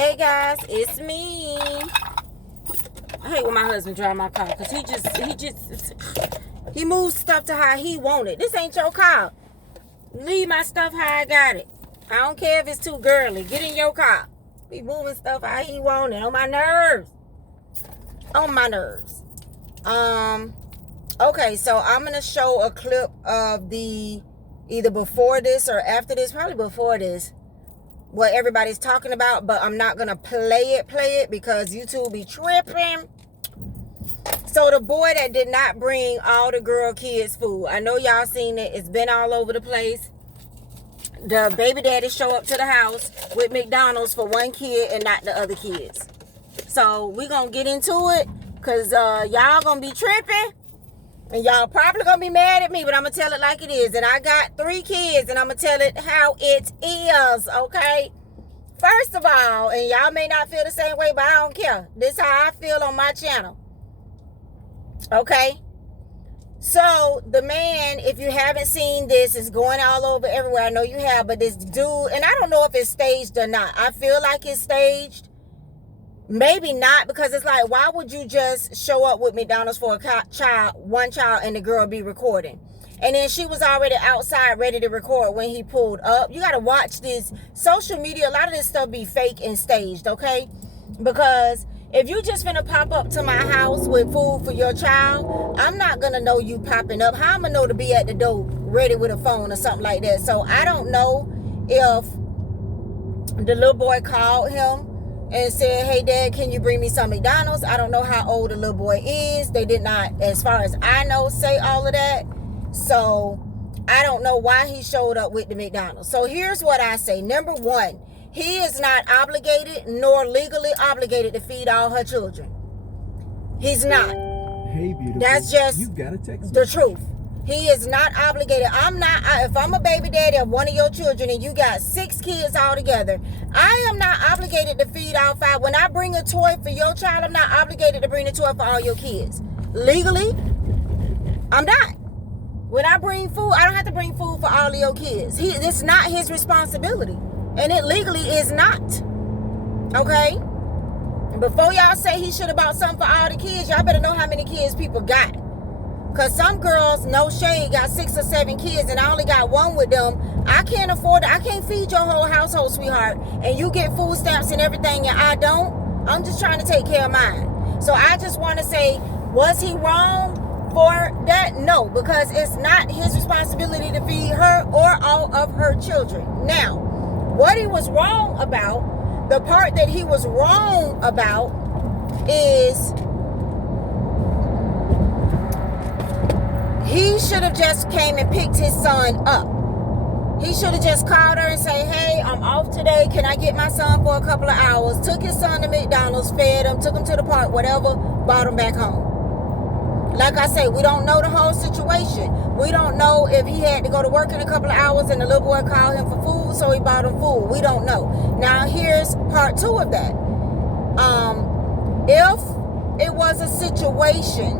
Hey guys, it's me. I hate when my husband drive my car because he moves stuff to how he want it. This ain't your car. Leave my stuff how I got it. I don't care if it's too girly. Get in your car. Be moving stuff how he want it. On my nerves. On my nerves. Okay, so I'm gonna show a clip of the either before this or after this, probably before this, what everybody's talking about, but I'm not gonna play it because YouTube be tripping. So the boy that did not bring all the girl kids food, I know y'all seen it, it's been all over the place. The baby daddy show up to the house with McDonald's for one kid and not the other kids. So we gonna get into it because y'all gonna be tripping and y'all probably gonna be mad at me, but I'm gonna tell it like it is. And I got 3 kids and I'm gonna tell it how it is, okay? First of all, and y'all may not feel the same way, but I don't care. This is how I feel on my channel. Okay? So, the man, if you haven't seen this, is going all over everywhere. I know you have, but this dude, and I don't know if it's staged or not. I feel like it's staged. Maybe not, because it's like, why would you just show up with McDonald's for one child, and the girl be recording? And then she was already outside ready to record when he pulled up. You got to watch this. Social media, a lot of this stuff be fake and staged, okay? Because if you just finna pop up to my house with food for your child, I'm not going to know you popping up. How I'm going to know to be at the door ready with a phone or something like that? So I don't know if the little boy called him and said, hey, Dad, can you bring me some McDonald's? I don't know how old the little boy is. They did not, as far as I know, say all of that. So I don't know why he showed up with the McDonald's. So here's what I say. Number one, he is not obligated nor legally obligated to feed all her children. He's not. Hey, beautiful. That's just you got a text the truth. He is not obligated. I'm not. If I'm a baby daddy of one of your children and you got 6 kids all together, I am not obligated to feed all 5. When I bring a toy for your child, I'm not obligated to bring a toy for all your kids. Legally, I'm not. When I bring food, I don't have to bring food for all of your kids. It's not his responsibility. And it legally is not. Okay? Before y'all say he should have bought something for all the kids, y'all better know how many kids people got. Because some girls, no shade, got 6 or 7 kids and I only got 1 with them. I can't afford it. I can't feed your whole household, sweetheart. And you get food stamps and everything and I don't. I'm just trying to take care of mine. So I just want to say, was he wrong for that? No, because it's not his responsibility to feed her or all of her children. Now, what he was wrong about, the part that he was wrong about is he should have just came and picked his son up. He should have just called her and say, hey, I'm off today. Can I get my son for a couple of hours? Took his son to McDonald's, fed him, took him to the park, whatever, brought him back home. Like I say, we don't know the whole situation. We don't know if he had to go to work in a couple of hours and the little boy called him for food, so he bought him food. We don't know. Now, here's part 2 of that. If it was a situation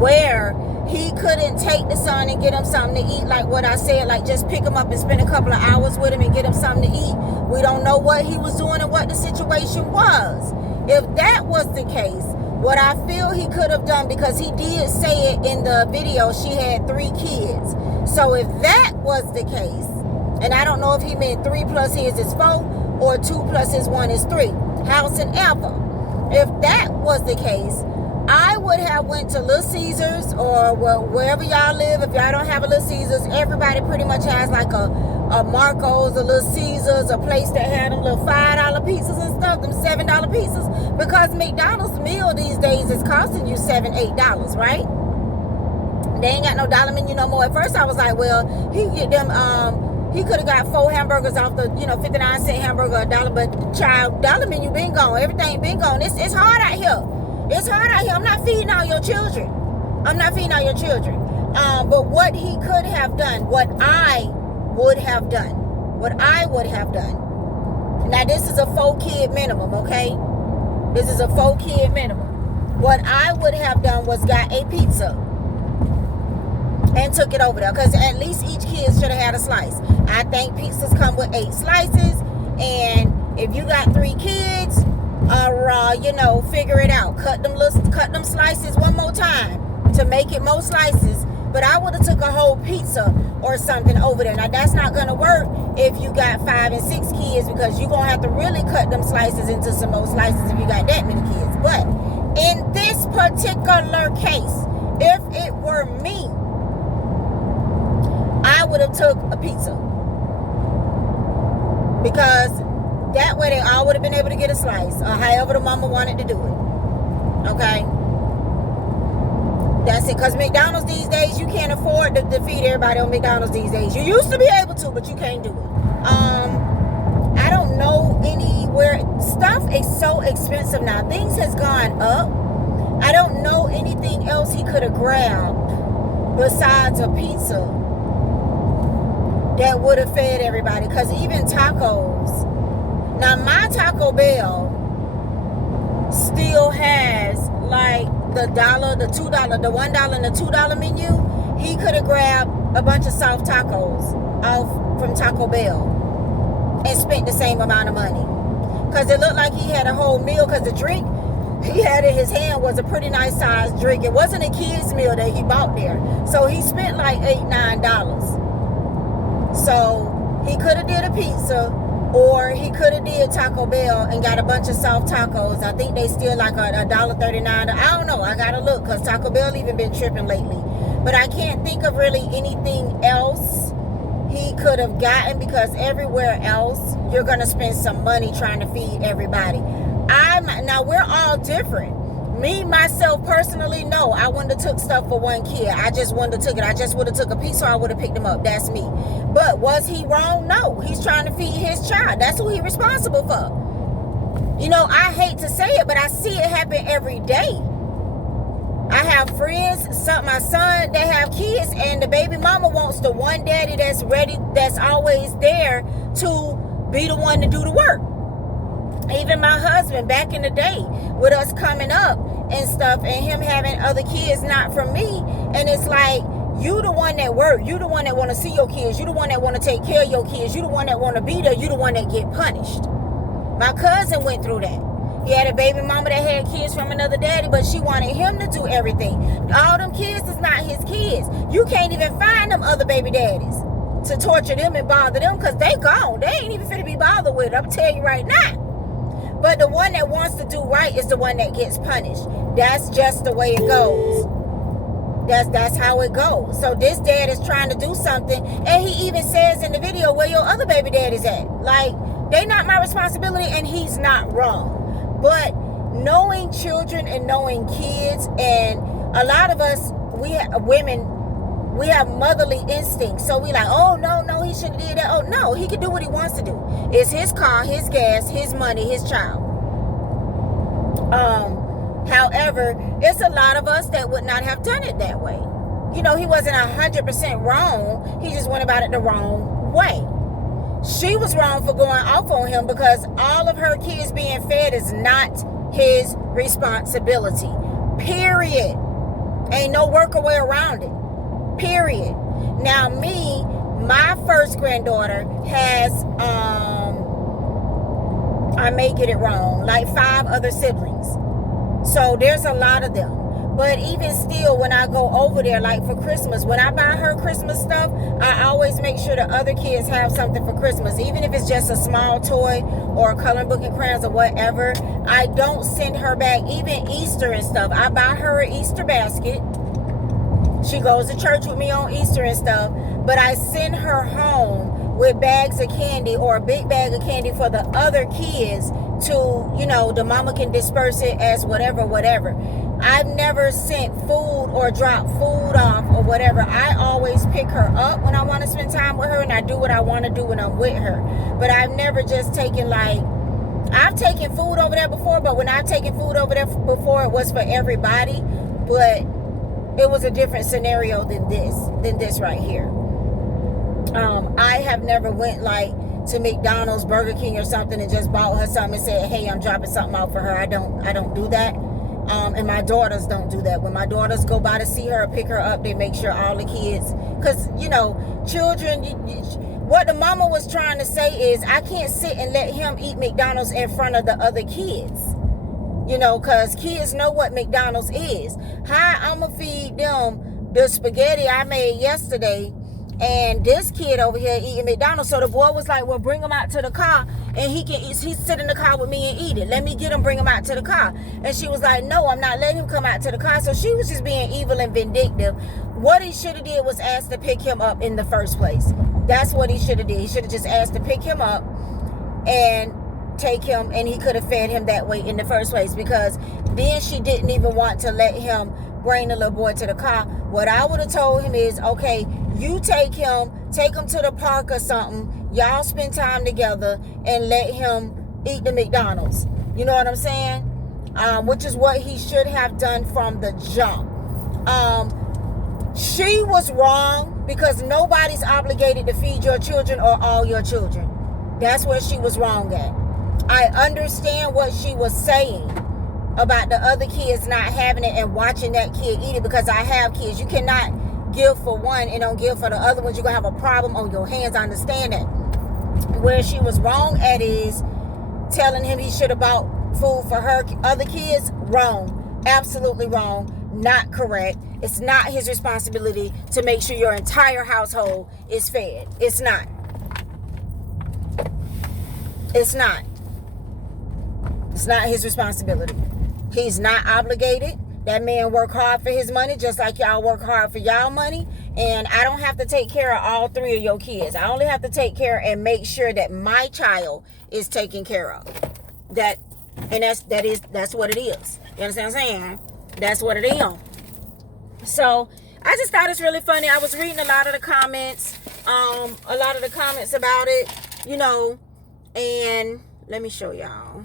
where he couldn't take the son and get him something to eat, like what I said, like just pick him up and spend a couple of hours with him and get him something to eat, we don't know what he was doing and what the situation was. If that was the case, what I feel he could have done, because he did say it in the video, she had 3 kids. So if that was the case, and I don't know if he meant 3 plus his is 4 or 2 plus his 1 is 3. Howsoever, if that was the case, I would have went to Little Caesars or wherever y'all live. If y'all don't have a Little Caesars, everybody pretty much has like a Marco's, a Little Caesars, a place that had them little $5 pizzas and stuff, them $7 pizzas. Because McDonald's meal these days is costing you $7, $8, right? They ain't got no dollar menu no more. At first I was like, well, he get them, he could have got 4 hamburgers off the, 59-cent hamburger, $1, but child, dollar menu been gone. Everything been gone. It's hard out here. It's hard out here. I'm not feeding all your children. I'm not feeding all your children. But what he could have done, what I would have done. Now, this is a 4-kid minimum, okay? This is a 4-kid minimum. What I would have done was got a pizza and took it over there, because at least each kid should have had a slice. I think pizzas come with 8 slices, and If you got 3 kids, figure it out. Cut them slices one more time to make it more slices. But I would have took a whole pizza or something over there. Now that's not gonna work if you got 5 and 6 kids, because you're gonna have to really cut them slices into some more slices if you got that many kids. But in this particular case, if it were me, I would have took a pizza, because that way they all would have been able to get a slice, or however the mama wanted to do it. Okay? That's it. Because McDonald's these days, you can't afford to feed everybody on McDonald's these days. You used to be able to, but you can't do it. I don't know anywhere. Stuff is so expensive now. Things has gone up. I don't know anything else he could have grabbed besides a pizza that would have fed everybody. Because even tacos. Now, my Taco Bell still has like the $1, the $2, the $1 and the $2 menu. He could have grabbed a bunch of soft tacos off from Taco Bell and spent the same amount of money, because it looked like he had a whole meal. Because the drink he had in his hand was a pretty nice sized drink. It wasn't a kid's meal that he bought there, so he spent like $8-9. So he could have did a pizza, or he could have did Taco Bell and got a bunch of soft tacos. I think they still like $1.39. I don't know. I gotta look, because Taco Bell even been tripping lately. But I can't think of really anything else he could have gotten, because everywhere else you're gonna spend some money trying to feed everybody. Now we're all different. Me, myself, personally, no. I wouldn't have took stuff for one kid. I just wouldn't have took it. I just would have took a piece, or I would have picked him up. That's me. But was he wrong? No. He's trying to feed his child. That's who he's responsible for. I hate to say it, but I see it happen every day. I have friends, my son, they have kids, and the baby mama wants the one daddy that's ready, that's always there to be the one to do the work. Even my husband, back in the day, with us coming up and stuff, and him having other kids not from me, and it's like, you the one that work, you the one that want to see your kids, you the one that want to take care of your kids, you the one that want to be there, you the one that get punished. My cousin went through that. He had a baby mama that had kids from another daddy, but she wanted him to do everything. All them kids is not his kids. You can't even find them other baby daddies to torture them and bother them, because they gone. They ain't even finna be bothered with it. I'm telling you right now. But the one that wants to do right is the one that gets punished. That's just the way it goes. That's how it goes. So this dad is trying to do something, and he even says in the video, where your other baby dad is at. Like, they not my responsibility, and he's not wrong. But knowing children and knowing kids, and a lot of us, women, we have motherly instincts. So we like, oh, no, he shouldn't have did that. Oh, no, he can do what he wants to do. It's his car, his gas, his money, his child. However, it's a lot of us that would not have done it that way. He wasn't 100% wrong. He just went about it the wrong way. She was wrong for going off on him, because all of her kids being fed is not his responsibility. Period. Ain't no way around it. Period. Now me, my first granddaughter has, I may get it wrong, like 5 other siblings. So there's a lot of them. But even still, when I go over there, like for Christmas, when I buy her Christmas stuff, I always make sure the other kids have something for Christmas. Even if it's just a small toy or a coloring book and crayons or whatever, I don't send her back. Even Easter and stuff, I buy her an Easter basket. She goes to church with me on Easter and stuff, but I send her home with bags of candy, or a big bag of candy for the other kids to, the mama can disperse it as whatever. I've never sent food or dropped food off or whatever. I always pick her up when I want to spend time with her, and I do what I want to do when I'm with her. But I've never just taken, I've taken food over there before, but when I've taken food over there before, it was for everybody. But it was a different scenario than this right here. I have never went to McDonald's, Burger King or something and just bought her something and said, hey, I'm dropping something out for her. I don't do that. And my daughters don't do that. When my daughters go by to see her, pick her up, they make sure all the kids, because, you know, children, what the mama was trying to say is, I can't sit and let him eat McDonald's in front of the other kids. You know, because kids know what McDonald's is. How I'm going to feed them the spaghetti I made yesterday, and this kid over here eating McDonald's? So the boy was like, well, bring him out to the car, and he's sit in the car with me and eat it. Let me get him, bring him out to the car. And she was like, no, I'm not letting him come out to the car. So she was just being evil and vindictive. What he should have did was asked to pick him up in the first place. That's what he should have did. He should have just asked to pick him up and take him, and he could have fed him that way in the first place, because then she didn't even want to let him bring the little boy to the car. What I would have told him is, okay, you take him to the park or something, y'all spend time together, and let him eat the McDonald's. You know what I'm saying? Which is what he should have done from the jump. She was wrong, because nobody's obligated to feed your children or all your children. That's where she was wrong at. I understand what she was saying about the other kids not having it and watching that kid eat it, because I have kids. You cannot give for one and don't give for the other ones. You're going to have a problem on your hands. I understand that. Where she was wrong at is telling him he should have bought food for her other kids. Wrong. Absolutely wrong. Not correct. It's not his responsibility to make sure your entire household is fed. It's not. It's not. It's not his responsibility. He's not obligated. That man work hard for his money, just like y'all work hard for y'all money. And I don't have to take care of all three of your kids. I only have to take care and make sure that my child is taken care of. That's what it is. You understand what I'm saying? That's what it is. So I just thought it's really funny. I was reading a lot of the comments about it, you know, and let me show y'all.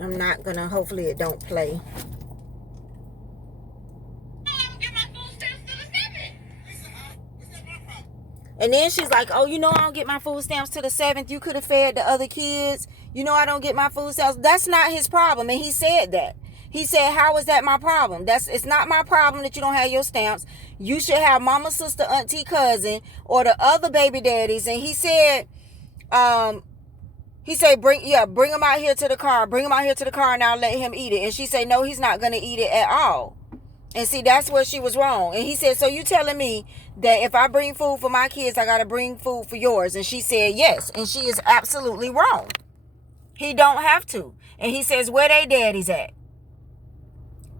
I'm not gonna, hopefully it don't play. And then she's like, oh, you know, I don't get my food stamps to the 7th. You could have fed the other kids. You know, I don't get my food stamps. That's not his problem. And he said that. He said, how is that my problem? It's not my problem that you don't have your stamps. You should have mama, sister, auntie, cousin, or the other baby daddies. And he said, bring him out here to the car. Bring him out here to the car and I'll let him eat it. And she said, no, he's not going to eat it at all. And see, that's where she was wrong. And he said, so you telling me that if I bring food for my kids, I got to bring food for yours? And she said, yes. And she is absolutely wrong. He don't have to. And he says, where they daddies at?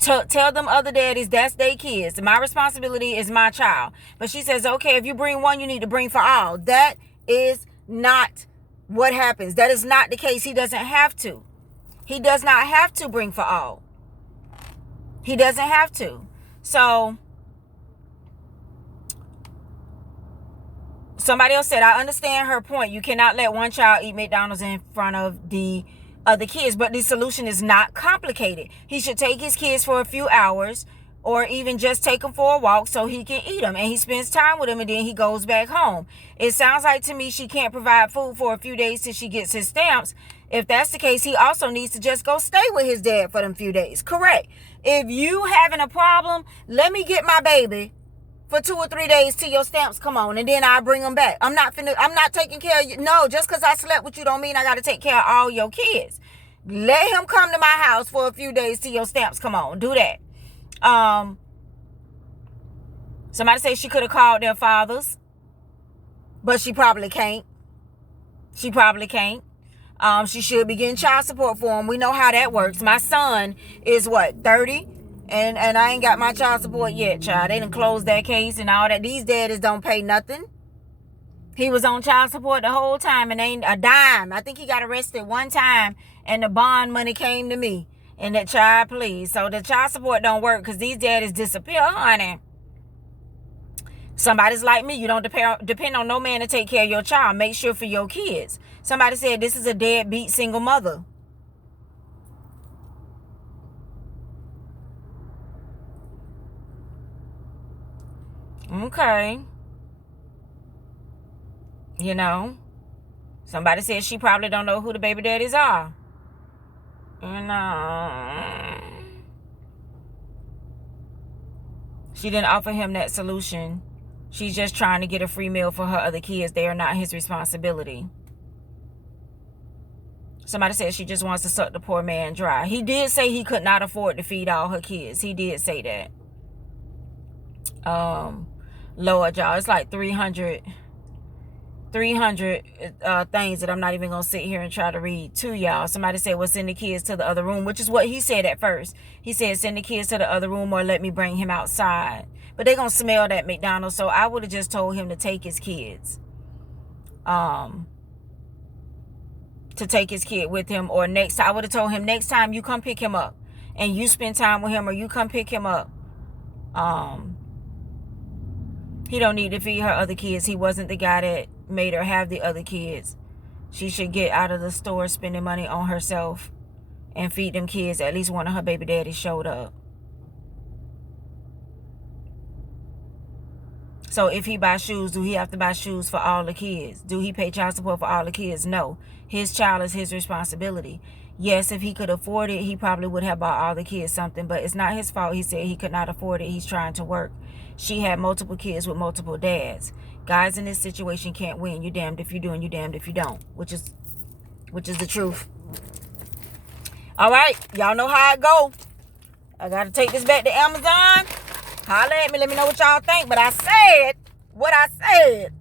Tell them other daddies that's their kids. My responsibility is my child. But she says, okay, if you bring one, you need to bring for all. That is not what happens. That is not the case. He doesn't have to. He does not have to bring for all. He doesn't have to. So somebody else said, I understand her point. You cannot let one child eat McDonald's in front of the other kids, but the solution is not complicated. He should take his kids for a few hours, or even just take them for a walk so he can eat them, and he spends time with them, and then he goes back home. It sounds like to me she can't provide food for a few days till she gets his stamps. If that's the case, he also needs to just go stay with his dad for them few days. Correct. If you having a problem, let me get my baby for 2 or 3 days till your stamps come on, and then I'll bring them back. I'm not taking care of you. No, just because I slept with you don't mean I got to take care of all your kids. Let him come to my house for a few days till your stamps come on. Do that. Somebody said she could have called their fathers, but she probably can't. She should be getting child support for him. We know how that works. My son is 30? And I ain't got my child support yet, child. They done closed that case and all that. These daddies don't pay nothing. He was on child support the whole time and ain't a dime. I think he got arrested one time and the bond money came to me. And that child, please. So the child support don't work because these daddies disappear, honey. Somebody's like me. You don't depend on no man to take care of your child. Make sure for your kids. Somebody said this is a deadbeat single mother. Okay. You know. Somebody said she probably don't know who the baby daddies are. And she didn't offer him that solution. She's just trying to get a free meal for her other kids. They are not his responsibility. Somebody said she just wants to suck the poor man dry. He did say he could not afford to feed all her kids. He did say that. Lord, y'all, it's like 300 things that I'm not even gonna sit here and try to read to y'all. Somebody said, well, send the kids to the other room, which is what he said at first. He said, send the kids to the other room or let me bring him outside. But they're gonna smell that McDonald's, so I would have just told him to take his kids. To take his kid with him, or next time I would have told him, next time you come pick him up and you spend time with him, or you come pick him up. He don't need to feed her other kids. He wasn't the guy that made her have the other kids. She should get out of the store spending money on herself and feed them kids. At least one of her baby daddies showed up. So if he buys shoes, do he have to buy shoes for all the kids? Do he pay child support for all the kids? No. His child is his responsibility. Yes, if he could afford it, he probably would have bought all the kids something, but it's not his fault. He said he could not afford it. He's trying to work. She had multiple kids with multiple dads. Guys in this situation can't win. You're damned if you do and you're damned if you don't, which is the truth. All right, y'all know how it go. I got to take this back to Amazon. Holla at me. Let me know what y'all think. But I said what I said.